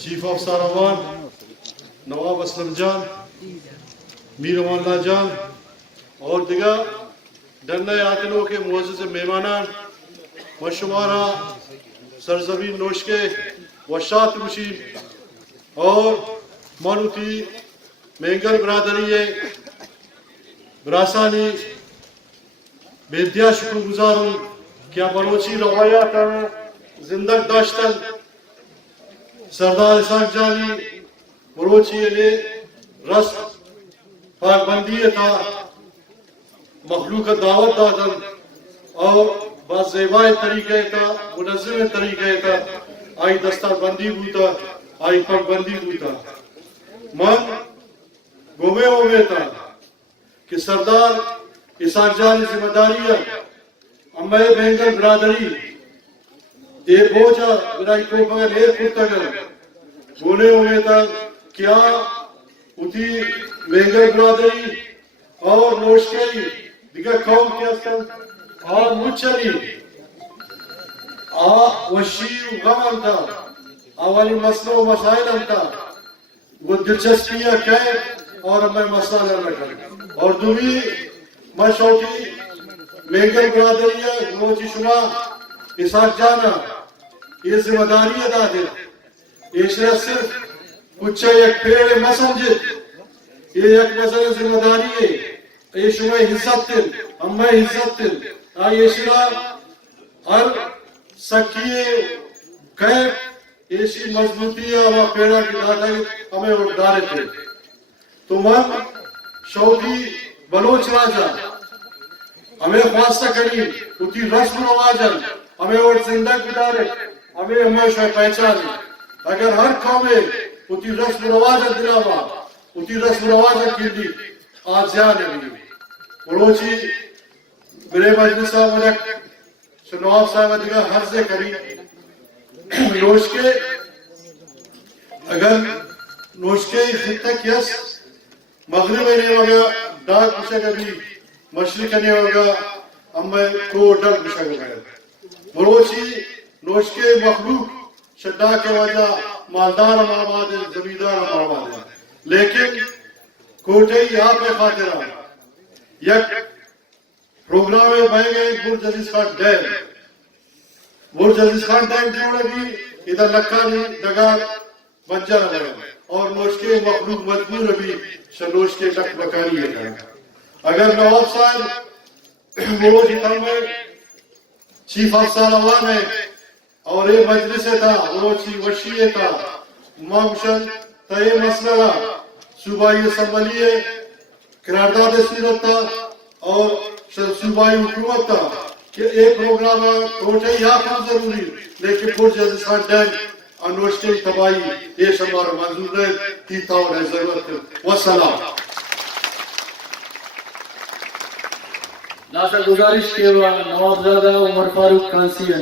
chief of Sarawan نواب اسلم جان، میر امان اللہ جان اور دیگر ڈنڈے عاطلوں کے معزز مہمانان مشمارہ سرزمین نوشکے وشات مشین اور مانوتی مینگر برادری براسانی بیدیا شکر گزار ہوں کیا بلوچی روایات زندگ داشتن سردار اسحاق جانی بلوچی علیہ رسم پاک بندی تھا مخلوق دعوت دادن اور بعض زیبائے طریقے تھا منظم طریقے تھا آئی دستار بندی بوتا آئی پاک بندی بوتا من گومے ہوئے تھا کہ سردار اسحاق جانی ذمہ داری ہے امبے بینگل برادری اے بوجھا برائی کو بغیر اے پرتگر گونے ہوئے تھا کیا اتی بینگل برادری اور نوشکری دیگر قوم کے اصل اور مچھلی وشی غمم تھا اولی مسئلہ و مسائل تھا وہ دلچسپیاں کہے اور ہمیں مسئلہ لڑنا کرے اور دوی مشہوری مینگل برادری ہے روچی شما اسحاق جانا یہ ذمہ داری ادا دے یہ صرف کچھ ایک پیڑ مسجد یہ ایک مسئلہ ذمہ داری ہے یہ شما حصت تل ہمیں حصت تل آئیے شما ہر سکیے کہے ایسی مضبوطی ہے اور پیڑا کی دادا ہمیں اٹھدارے تھے تو من شوقی بلوچ راجہ ہمیں خواستہ کری اتی رسم رواجن ہمیں اور زندہ گزارے ہمیں ہمیشہ پہچانے اگر ہر قومے اتی رسم رواجن دلاوا اتی رسم رواجن کی دی آزیانے بھی بلوچی میرے مجلس صاحب ملک نواب صاحب دیگا حرزے کری نوشکے اگر نوشکے خطہ کیس مغرب میں نہیں ہوگا ڈاک پوچھے کبھی مشرق نہیں ہوگا ہمیں کو ڈر پوچھا گیا بلوچی نوشکے مخلوق شدہ کے وجہ مالدار ہم آباد ہیں زمیندار ہم آباد ہیں لیکن کوٹے یہاں پہ خاطرہ یک پروگرام میں بھائی گئے برج عزیز خان ڈیم برج عزیز خان ڈیم جوڑے بھی ادھر لکھا نہیں دگار بنجر لگا اور نوشکے مخلوق مجبور بھی شنوشکے تک بکانی ہے اگر نواب صاحب بلوچی تن میں چیف آف ساراوان ہے اور یہ مجلس تھا بلوچی وشیع تھا مامشن تا یہ مسئلہ صوبائی اسمبلی ہے قرارداد صورت تھا اور صوبائی حکومت تھا کہ ایک پروگرام کوٹے یہاں پر ضروری لیکن برج عزیز خان ڈیم انوشتے تباہی یہ ہمارا منظور ہے تیتا اور ضرورت ہے والسلام ناصر گزارش کے نواب زادہ عمر فاروق کانسی